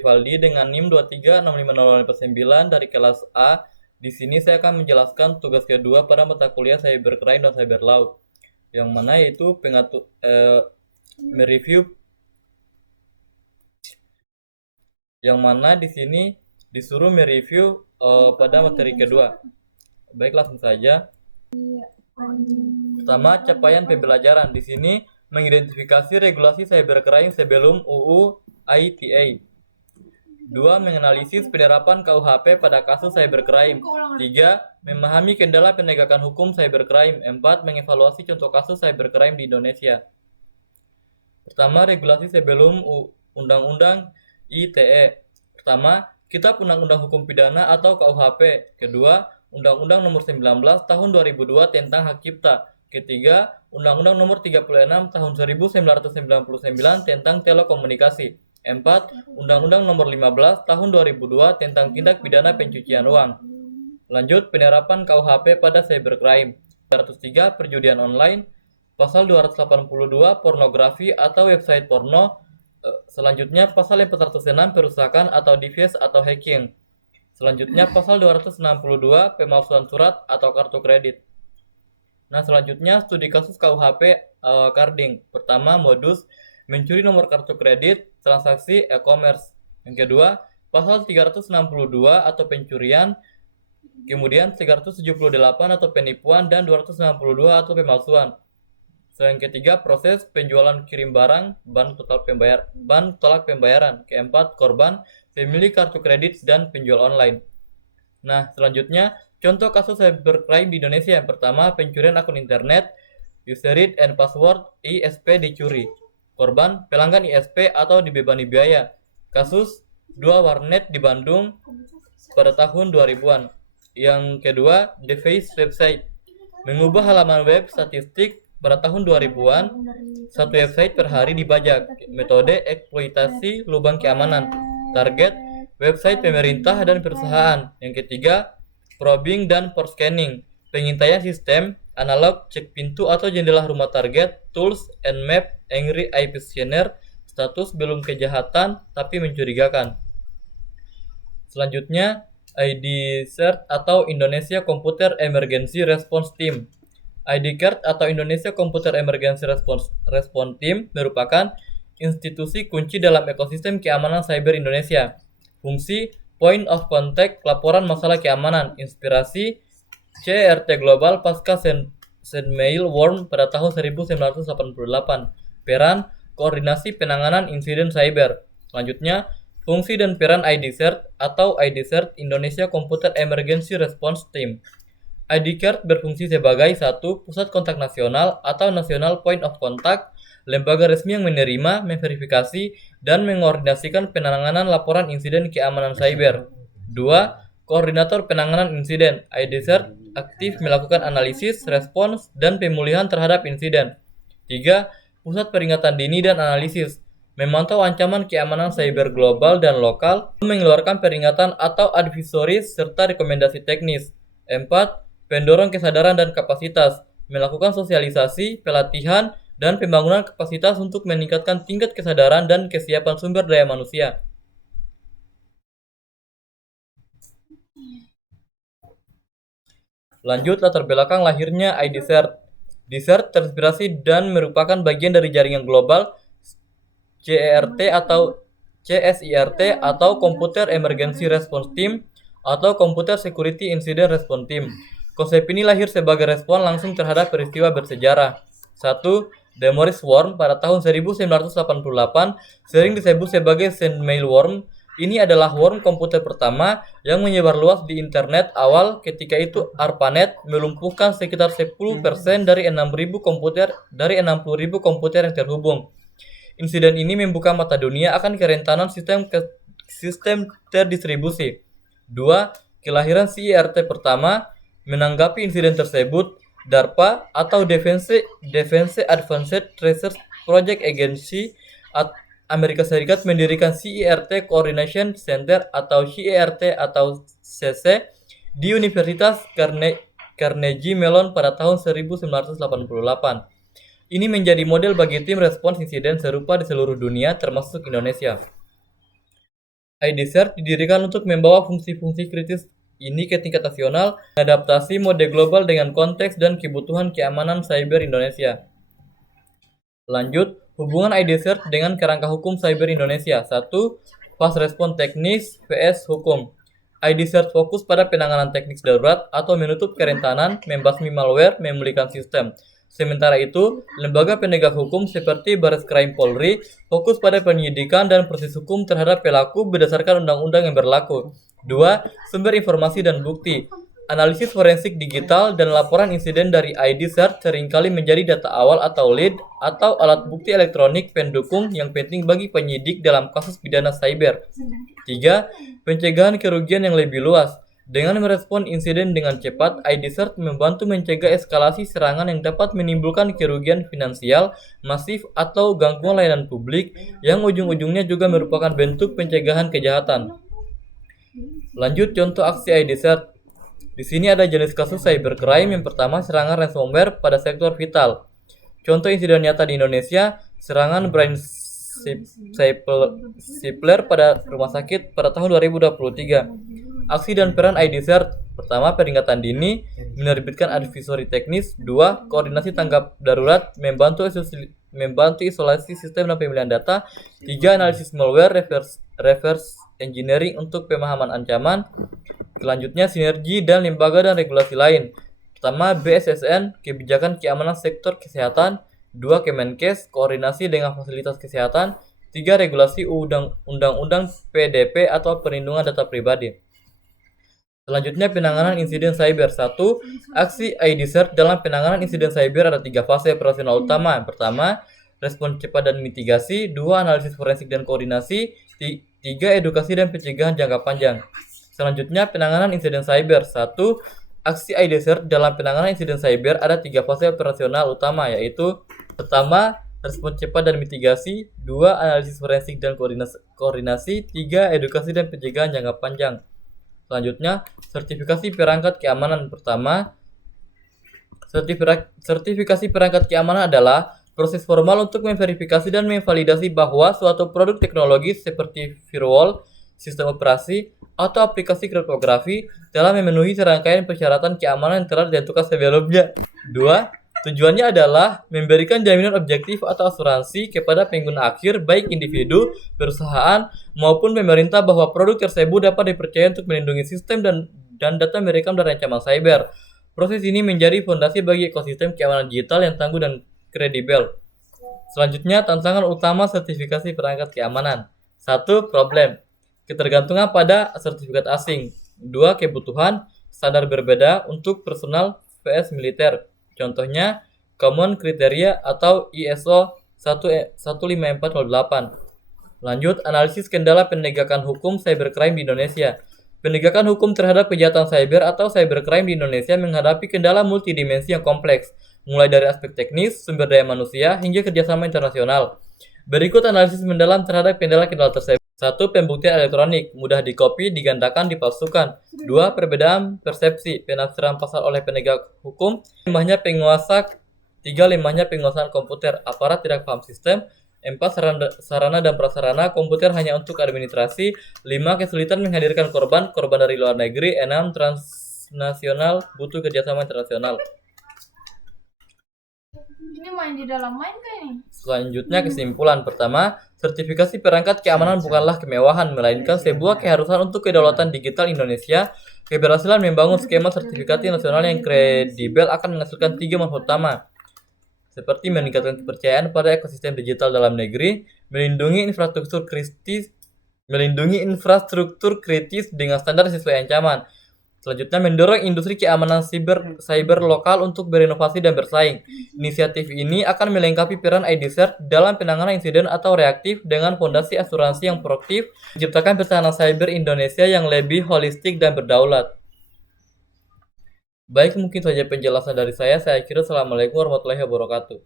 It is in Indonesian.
Rivaldi dengan NIM 23650849 dari kelas A. Di sini saya akan menjelaskan tugas kedua pada mata kuliah Cybercrime dan Cyber Law, yang mana yaitu mereview, yang mana di sini disuruh mereview pada materi kedua. Baik, langsung saja. Pertama, capaian pembelajaran. Di sini mengidentifikasi regulasi cybercrime sebelum UU ITE. 2. Menganalisis penerapan KUHP pada kasus cybercrime. 3. Memahami kendala penegakan hukum cybercrime. 4. Mengevaluasi contoh kasus cybercrime di Indonesia. Pertama, regulasi sebelum Undang-Undang ITE. Pertama, Kitab Undang-Undang Hukum Pidana atau KUHP. Kedua, Undang-Undang Nomor 19 Tahun 2002 tentang Hak Cipta. Ketiga, Undang-Undang Nomor 36 Tahun 1999 tentang Telekomunikasi. 4. Undang-Undang Nomor 15 Tahun 2002 tentang Tindak Pidana Pencucian Uang. Lanjut, penerapan KUHP pada cybercrime. 203 Perjudian online. Pasal 282 pornografi atau website porno. Selanjutnya pasal 406 perusakan atau device atau hacking. Selanjutnya pasal 262 pemalsuan surat atau kartu kredit. Nah, selanjutnya studi kasus KUHP carding. Pertama, modus mencuri nomor kartu kredit, transaksi e-commerce. Yang kedua, pasal 362 atau pencurian, kemudian 378 atau penipuan, dan 262 atau pemalsuan. Yang ketiga, proses penjualan kirim barang, ban tolak pembayaran. Keempat, korban, pemilik kartu kredit, dan penjual online. Nah, selanjutnya, contoh kasus cybercrime di Indonesia. Yang pertama, pencurian akun internet, user read and password, ISP dicuri. Korban, pelanggan ISP atau dibebani biaya. Kasus 2 warnet di Bandung pada tahun 2000-an. Yang kedua, device website. Mengubah halaman web statistik pada tahun 2000-an, satu website per hari dibajak. Metode eksploitasi lubang keamanan. Target, website pemerintah dan perusahaan. Yang ketiga, probing dan port scanning. Pengintaian sistem, analog, cek pintu atau jendela rumah target, tools and map, angry IP scanner, status belum kejahatan tapi mencurigakan. Selanjutnya, IDCERT atau Indonesia Computer Emergency Response Team. IDCERT atau Indonesia Computer Emergency Response Team merupakan institusi kunci dalam ekosistem keamanan cyber Indonesia. Fungsi Point of Contact laporan masalah keamanan, inspirasi CERT Global pasca Sandmail Worm pada tahun 1988. Peran koordinasi penanganan insiden cyber. Selanjutnya, fungsi dan peran IDCERT atau IDCERT Indonesia Computer Emergency Response Team. IDCERT berfungsi sebagai 1. Pusat kontak nasional atau National Point of Contact, lembaga resmi yang menerima, memverifikasi, dan mengkoordinasikan penanganan laporan insiden keamanan cyber. 2. Koordinator penanganan insiden. IDCERT aktif melakukan analisis, respons, dan pemulihan terhadap insiden. 3. Pusat peringatan dini dan analisis. Memantau ancaman keamanan cyber global dan lokal, mengeluarkan peringatan atau advisories serta rekomendasi teknis. 4. Pendorong kesadaran dan kapasitas, melakukan sosialisasi, pelatihan, dan pembangunan kapasitas untuk meningkatkan tingkat kesadaran dan kesiapan sumber daya manusia. Lanjut, latar belakang lahirnya IDCERT. DCERT terinspirasi dan merupakan bagian dari jaringan global CERT atau CSIRT atau Computer Emergency Response Team atau Computer Security Incident Response Team. Konsep ini lahir sebagai respon langsung terhadap peristiwa bersejarah. 1. The Morris Worm pada tahun 1988 sering disebut sebagai Sandmail Worm. Ini adalah worm komputer pertama yang menyebar luas di internet awal. Ketika itu ARPANET melumpuhkan sekitar 10% dari 60.000 komputer yang terhubung. Insiden ini membuka mata dunia akan kerentanan sistem terdistribusi. 2. Kelahiran CERT pertama. Menanggapi insiden tersebut, DARPA atau Defense Advanced Research Project Agency Amerika Serikat mendirikan CERT Coordination Center atau CERT atau CC di Universitas Carnegie Mellon pada tahun 1988. Ini menjadi model bagi tim respons insiden serupa di seluruh dunia termasuk Indonesia. IDCERT didirikan untuk membawa fungsi-fungsi kritis ini ke tingkat nasional, adaptasi mode global dengan konteks dan kebutuhan keamanan cyber Indonesia. Lanjut, hubungan IDCERT dengan kerangka hukum cyber Indonesia. 1. Fast respon teknis vs hukum. IDCERT fokus pada penanganan teknis darurat atau menutup kerentanan, membasmi malware, memulihkan sistem. Sementara itu, lembaga penegak hukum seperti Bareskrim Polri fokus pada penyidikan dan proses hukum terhadap pelaku berdasarkan undang-undang yang berlaku. 2. Sumber informasi dan bukti. Analisis forensik digital dan laporan insiden dari IDCERT seringkali menjadi data awal atau lead atau alat bukti elektronik pendukung yang penting bagi penyidik dalam kasus pidana cyber. 3. Pencegahan kerugian yang lebih luas. Dengan merespon insiden dengan cepat, IDCERT membantu mencegah eskalasi serangan yang dapat menimbulkan kerugian finansial masif atau gangguan layanan publik yang ujung-ujungnya juga merupakan bentuk pencegahan kejahatan. Lanjut contoh aksi IDCERT. Di sini ada jenis kasus cybercrime. Yang pertama, serangan ransomware pada sektor vital. Contoh insiden nyata di Indonesia, serangan Brian Sipler pada rumah sakit pada tahun 2023. Aksi dan peran IDCERT. Pertama, peringatan dini, menerbitkan advisory teknis. 2. Koordinasi tanggap darurat, membantu isolasi sistem dan pemilihan data. 3. Analisis malware, reverse engineering untuk pemahaman ancaman. Selanjutnya, sinergi dan lembaga dan regulasi lain. Pertama, BSSN, kebijakan keamanan sektor kesehatan. 2. Kemenkes, koordinasi dengan fasilitas kesehatan. 3. Regulasi undang-undang PDP atau perlindungan data pribadi. Selanjutnya, penanganan insiden cyber. 1. Aksi IDCERT dalam penanganan insiden cyber ada 3 fase operasional utama. Pertama, respon cepat dan mitigasi. 2. Analisis forensik dan koordinasi. 3. Edukasi dan pencegahan jangka panjang. Selanjutnya, penanganan insiden cyber. 1. Aksi IDCERT dalam penanganan insiden cyber ada 3 fase operasional utama, yaitu pertama, respon cepat dan mitigasi. 2. Analisis forensik dan koordinasi. 3. Edukasi dan pencegahan jangka panjang. Selanjutnya, sertifikasi perangkat keamanan. Pertama, sertifikasi perangkat keamanan adalah proses formal untuk memverifikasi dan memvalidasi bahwa suatu produk teknologi seperti firewall, sistem operasi, atau aplikasi kriptografi telah memenuhi serangkaian persyaratan keamanan yang telah ditentukan sebelumnya. 2. Tujuannya adalah memberikan jaminan objektif atau asuransi kepada pengguna akhir, baik individu, perusahaan, maupun pemerintah bahwa produk tersebut dapat dipercaya untuk melindungi sistem dan data mereka dari ancaman cyber. Proses ini menjadi fondasi bagi ekosistem keamanan digital yang tangguh dan kredibel. Selanjutnya, tantangan utama sertifikasi perangkat keamanan. 1. Problem. Ketergantungan pada sertifikat asing. 2. Kebutuhan. Standar berbeda untuk personal vs militer. Contohnya, Common Criteria atau ISO 15408. Lanjut, analisis kendala penegakan hukum cybercrime di Indonesia. Penegakan hukum terhadap kejahatan cyber atau cybercrime di Indonesia menghadapi kendala multidimensi yang kompleks, mulai dari aspek teknis, sumber daya manusia, hingga kerjasama internasional. Berikut analisis mendalam terhadap kendala-kendala tersebut. 1. Pembuktian elektronik, mudah dikopi, digandakan, dipalsukan. 2. Perbedaan persepsi, penafsiran pasal oleh penegak hukum. 3. Lemahnya penguasaan komputer, aparat tidak paham sistem. 4. Sarana dan prasarana komputer hanya untuk administrasi. 5. Kesulitan menghadirkan korban dari luar negeri. 6. Transnasional, butuh kerjasama internasional. Ini main di dalam main kan ini? Selanjutnya, kesimpulan. Pertama, sertifikasi perangkat keamanan bukanlah kemewahan, melainkan sebuah keharusan untuk kedaulatan digital Indonesia. Keberhasilan membangun skema sertifikasi nasional yang kredibel akan menghasilkan 3 manfaat utama, seperti meningkatkan kepercayaan pada ekosistem digital dalam negeri, melindungi infrastruktur kritis dengan standar sesuai ancaman. Selanjutnya, mendorong industri keamanan cyber lokal untuk berinovasi dan bersaing. Inisiatif ini akan melengkapi peran IDCERT dalam penanganan insiden atau reaktif dengan fondasi asuransi yang proaktif, menciptakan pertahanan cyber Indonesia yang lebih holistik dan berdaulat. Baik, mungkin saja penjelasan dari saya. Saya kira assalamualaikum warahmatullahi wabarakatuh.